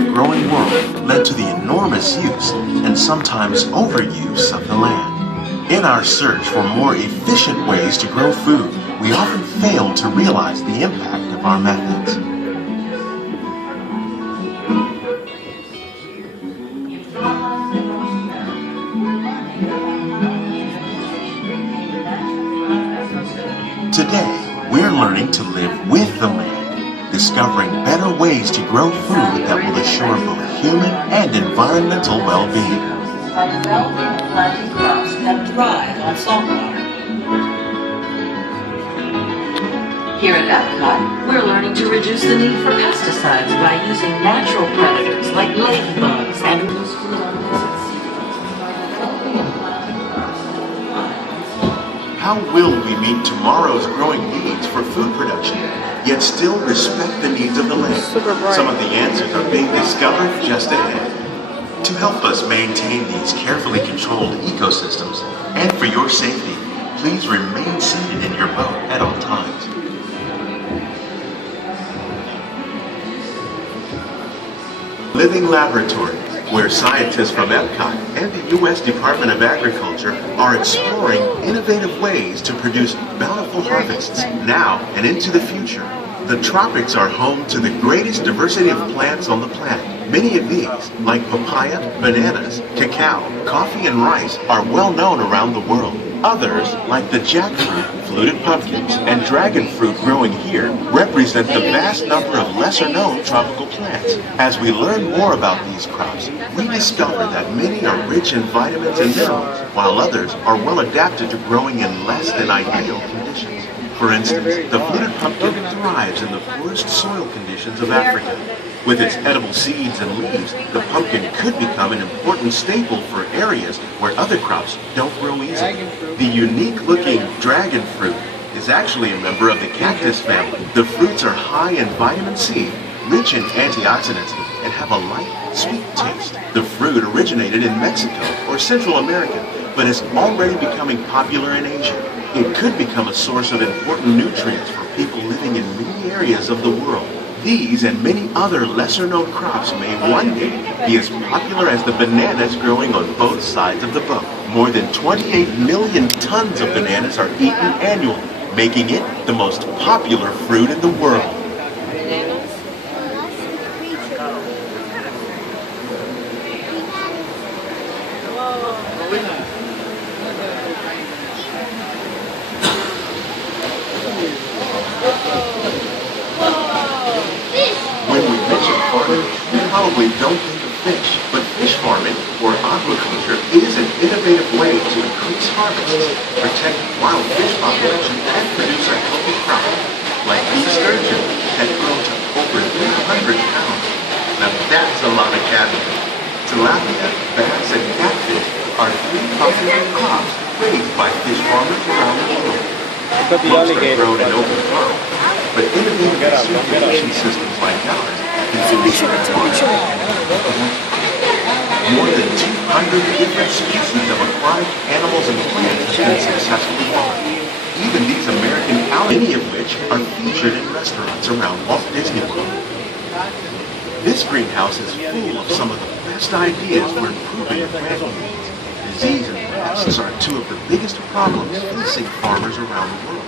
growing world led to the enormous use and sometimes overuse of the land. In our search for more efficient ways to grow food, we often fail to realize the impact of our methods. Today, we're learning to live with the land, discovering better ways to grow food that will assure both human and environmental well-being. Are developing planting crops that thrive on saltwater. Here at Epcot, we're learning to reduce the need for pesticides by using natural predators like ladybugs and How will we meet tomorrow's growing needs for food production, yet still respect the needs of the land? Some of the answers are being discovered just ahead. To help us maintain these carefully controlled ecosystems, and for your safety, please remain seated in your boat at all times. Living Laboratory, where scientists from Epcot and the U.S. Department of Agriculture are exploring innovative ways to produce bountiful harvests now and into the future. The tropics are home to the greatest diversity of plants on the planet. Many of these, like papaya, bananas, cacao, coffee, and rice, are well known around the world. Others, like the jackfruit, fluted pumpkins, and dragon fruit growing here, represent the vast number of lesser-known tropical plants. As we learn more about these crops, we discover that many are rich in vitamins and minerals, while others are well adapted to growing in less than ideal conditions. For instance, the fluted pumpkin thrives in the poorest soil conditions of Africa. With its edible seeds and leaves, the pumpkin could become an important staple for areas where other crops don't grow easily. The unique-looking dragon fruit is actually a member of the cactus family. The fruits are high in vitamin C, rich in antioxidants, and have a light, sweet taste. The fruit originated in Mexico or Central America, but is already becoming popular in Asia. It could become a source of important nutrients for people living in many areas of the world. These and many other lesser-known crops may one day be as popular as the bananas growing on both sides of the boat. More than 28 million tons of bananas are eaten annually, making it the most popular fruit in the world. We probably don't think of fish, but fish farming, or aquaculture, is an innovative way to increase harvests, protect wild fish populations, and produce a healthy crop. Like these sturgeon that grow to over 300 pounds. Now that's a lot of cattle. Tilapia, bass, and catfish are three popular crops raised by fish farmers around the world. Most are grown in open farms, but innovative recirculation systems like ours more than 200 different species of aquatic animals and plants have been successfully farmed. Even these American algae, many of which are featured in restaurants around Walt Disney World. This greenhouse is full of some of the best ideas for improving plant yields. Disease and pests are two of the biggest problems facing farmers around the world.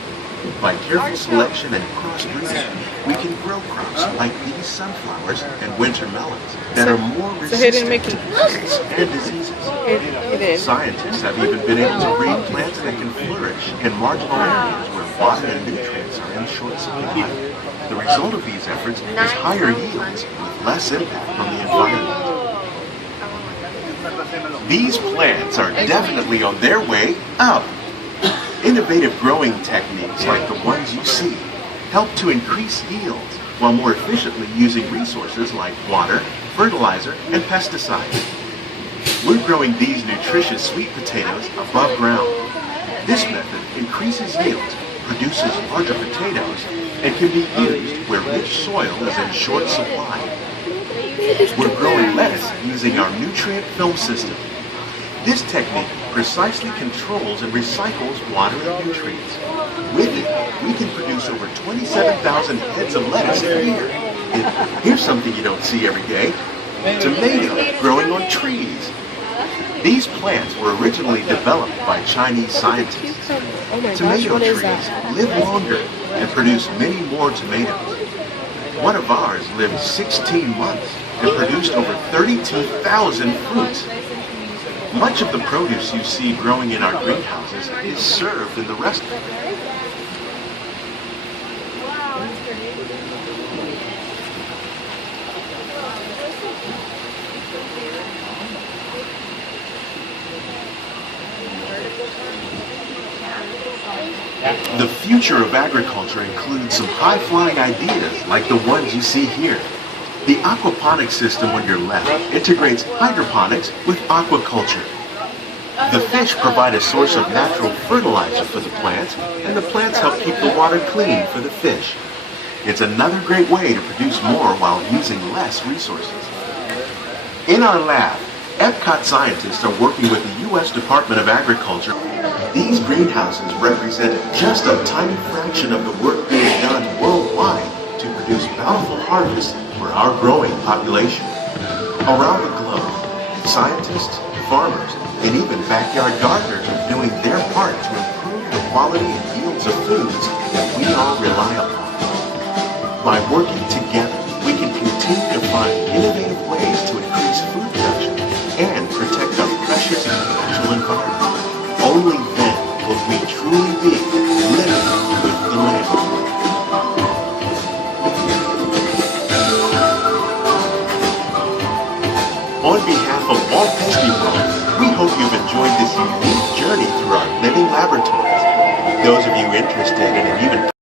By careful selection and crossbreeding, we can grow crops like these sunflowers and winter melons that are more resistant to pests and diseases. Scientists have even been able to breed plants that can flourish in marginal areas where water and nutrients are in short supply. The result of these efforts is higher yields with less impact on the environment. These plants are definitely on their way up. Innovative growing techniques like the ones you see help to increase yields while more efficiently using resources like water, fertilizer, and pesticides. We're growing these nutritious sweet potatoes above ground. This method increases yields, produces larger potatoes, and can be used where rich soil is in short supply. We're growing lettuce using our nutrient film system. This technique precisely controls and recycles water and nutrients. With it, we can produce over 27,000 heads of lettuce a year. And here's something you don't see every day. Tomatoes growing on trees. These plants were originally developed by Chinese scientists. Tomato trees live longer and produce many more tomatoes. One of ours lived 16 months and produced over 32,000 fruits. Much of the produce you see growing in our greenhouses is served in the restaurant. The future of agriculture includes some high-flying ideas like the ones you see here. The aquaponics system on your left integrates hydroponics with aquaculture. The fish provide a source of natural fertilizer for the plants, and the plants help keep the water clean for the fish. It's another great way to produce more while using less resources. In our lab, Epcot scientists are working with the U.S. Department of Agriculture. These greenhouses represent just a tiny fraction of the work being done worldwide to produce bountiful harvests for our growing population. Around the globe, scientists, farmers, and even backyard gardeners are doing their part to improve the quality and yields of foods that we all rely upon. By working together, we can continue to find innovative ways to increase food production and protect our precious natural environment. Only then will we truly be living with the land. On behalf of Walt Disney World, we hope you've enjoyed this unique journey through our living laboratories. Those of you interested in an even